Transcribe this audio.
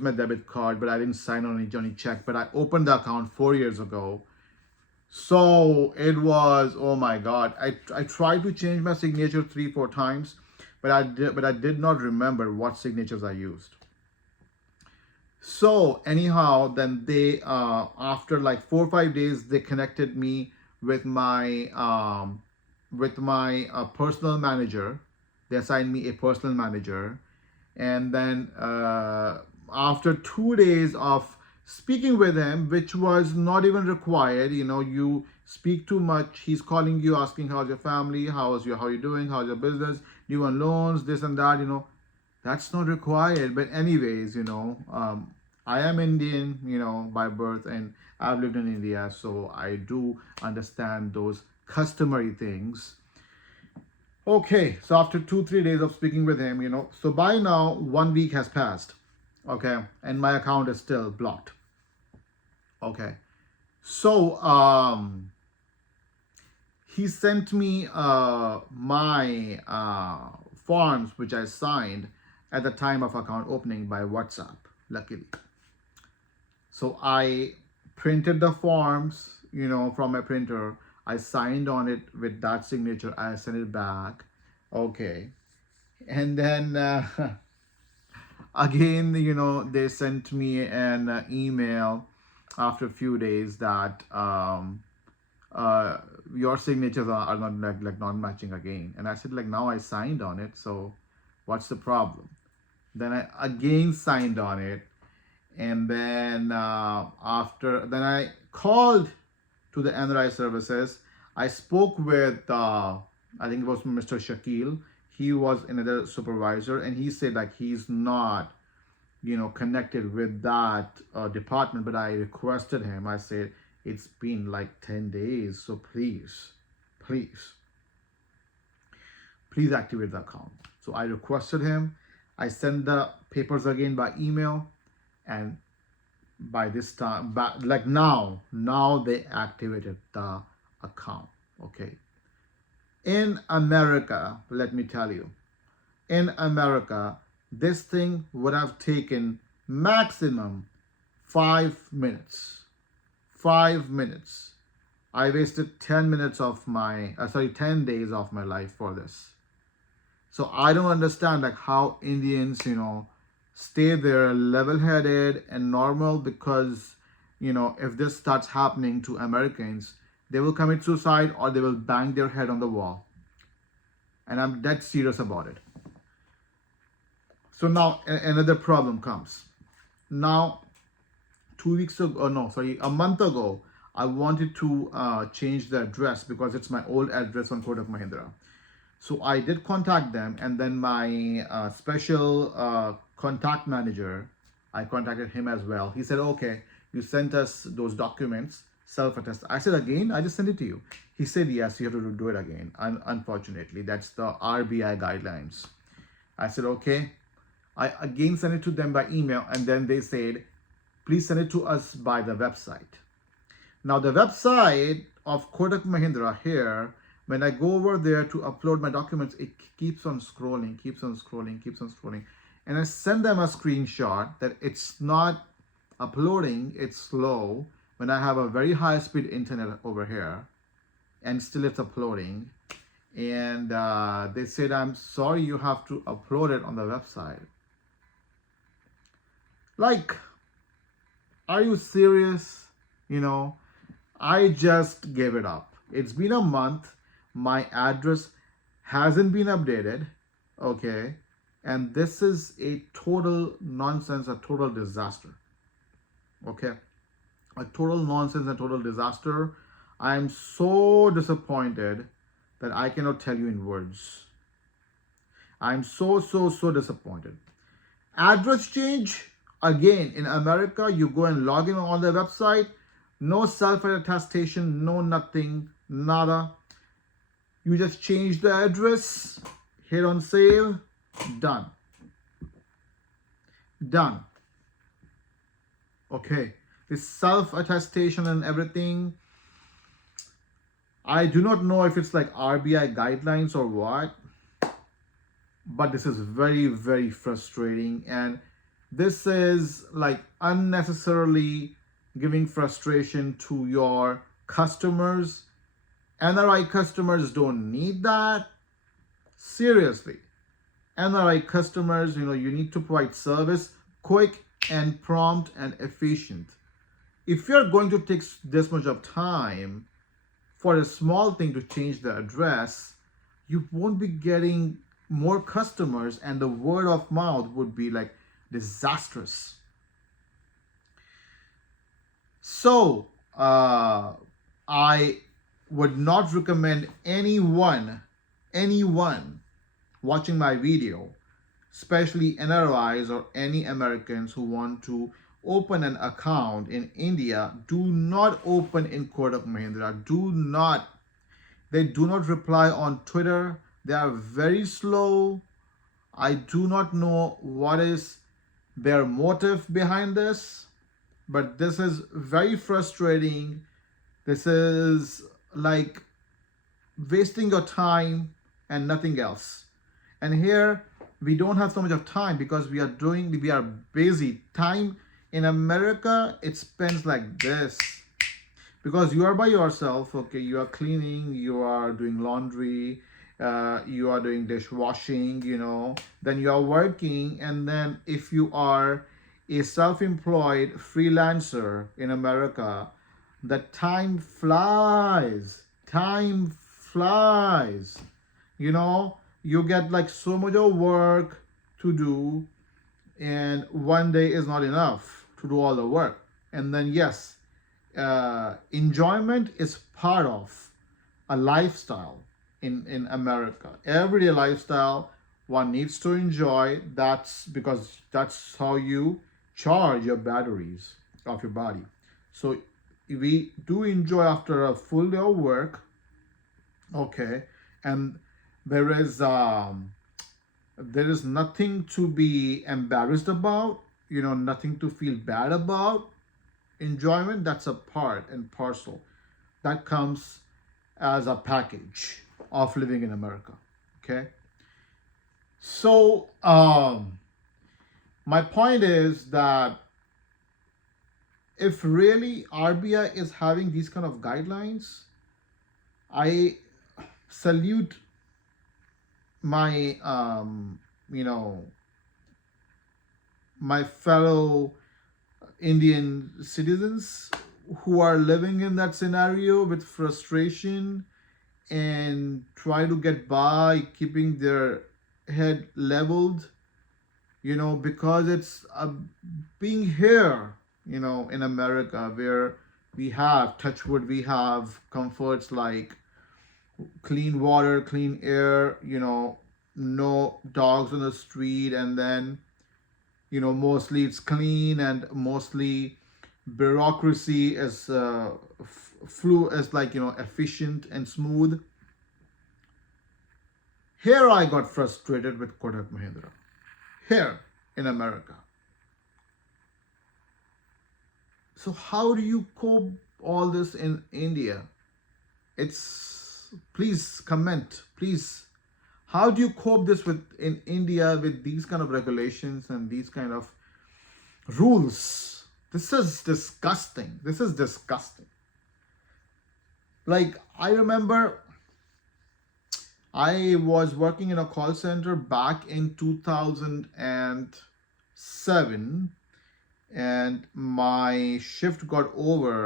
my debit card, but I didn't sign on any check. But I opened the account 4 years ago. So it was, oh my God. I tried to change my signature 3-4 times, but I did not remember what signatures I used. So anyhow, then they after like 4 or 5 days, they connected me with my personal manager. They assigned me a personal manager, and then after 2 days of speaking with him, which was not even required, you speak too much. He's calling you, asking how's your family, how you doing, how's your business, do you want loans, this and that. That's not required. But anyways, I am Indian, by birth, and I've lived in India, so I do understand those customary things. Okay, so after 2-3 days of speaking with him, so by now 1 week has passed. Okay, and my account is still blocked. Okay, so he sent me my forms which I signed at the time of account opening by WhatsApp, luckily. So I printed the forms, from my printer. I signed on it with that signature. I sent it back. Okay. And then again, they sent me an email after a few days that your signatures are not like not matching again. And I said, like, now I signed on it, so what's the problem? Then I again signed on it, and then then I called to the NRI services. I spoke with I think it was Mr. Shakil. He was another supervisor, and he said like he's not connected with that department. But I requested him. I said, it's been like 10 days, so please activate the account. So I requested him. I sent the papers again by email, and by this time, like now they activated the account. Okay. In America, let me tell you, in America, this thing would have taken maximum 5 minutes. 5 minutes. I wasted 10 minutes of 10 days of my life for this. So I don't understand like how Indians, stay there level-headed and normal, because, if this starts happening to Americans, they will commit suicide or they will bang their head on the wall. And I'm dead serious about it. So now another problem comes. Now, a month ago, I wanted to change the address because it's my old address on Kotak Mahindra. So I did contact them, and then my special contact manager, I contacted him as well. He said, okay, you sent us those documents, self-attest. I said, again, I just sent it to you. He said, yes, you have to do it again. And unfortunately, that's the RBI guidelines. I said, okay. I again sent it to them by email, and then they said, please send it to us by the website. Now, the website of Kotak Mahindra here, when I go over there to upload my documents, it keeps on scrolling. And I send them a screenshot that it's not uploading, it's slow, when I have a very high speed internet over here, and still it's uploading. And they said, I'm sorry, you have to upload it on the website. Like, are you serious? I just gave it up. It's been a month. My address hasn't been updated. Okay. And this is a total nonsense, a total disaster. Okay. A total nonsense, a total disaster. I am so disappointed that I cannot tell you in words. I'm so disappointed. Address change. Again, in America, you go and log in on the website. No self-attestation, no nothing, nada. You just change the address, hit on save, done. Okay, this self-attestation and everything, I do not know if it's like RBI guidelines or what, but this is very frustrating. And This is like unnecessarily giving frustration to your customers. NRI customers don't need that. Seriously. NRI customers, you need to provide service quick and prompt and efficient. If you're going to take this much of time for a small thing to change the address, you won't be getting more customers, and the word of mouth would be like disastrous. So, I would not recommend anyone watching my video, especially NRIs or any Americans who want to open an account in India. Do not open in Kotak Mahindra. Do not. They do not reply on Twitter. They are very slow. I do not know what is their motive behind this, but this is very frustrating. This is like wasting your time and nothing else. And here we don't have so much of time because we are busy. Time in America, it spends like this. Because you are by yourself, okay, you are cleaning, you are doing laundry, you are doing dishwashing, then you are working. And then if you are a self-employed freelancer in America, the time flies. You get like so much of work to do, and one day is not enough to do all the work. And then yes, enjoyment is part of a lifestyle in America. Everyday lifestyle, one needs to enjoy. That's because that's how you charge your batteries of your body. So we do enjoy after a full day of work, okay, and there is nothing to be embarrassed about, nothing to feel bad about. Enjoyment, that's a part and parcel that comes as a package of living in America. Okay, so my point is that if really RBI is having these kind of guidelines, I salute my my fellow Indian citizens who are living in that scenario with frustration and try to get by keeping their head leveled, because it's being here, in America, where we have, touch wood, we have comforts like clean water, clean air, no dogs on the street, and then mostly it's clean, and mostly bureaucracy is efficient and smooth. Here I got frustrated with Kotak Mahindra here in America. So how do you cope all this in India? Please comment, please. How do you cope this in India with these kind of regulations and these kind of rules? This is disgusting. Like, I remember I was working in a call center back in 2007, and my shift got over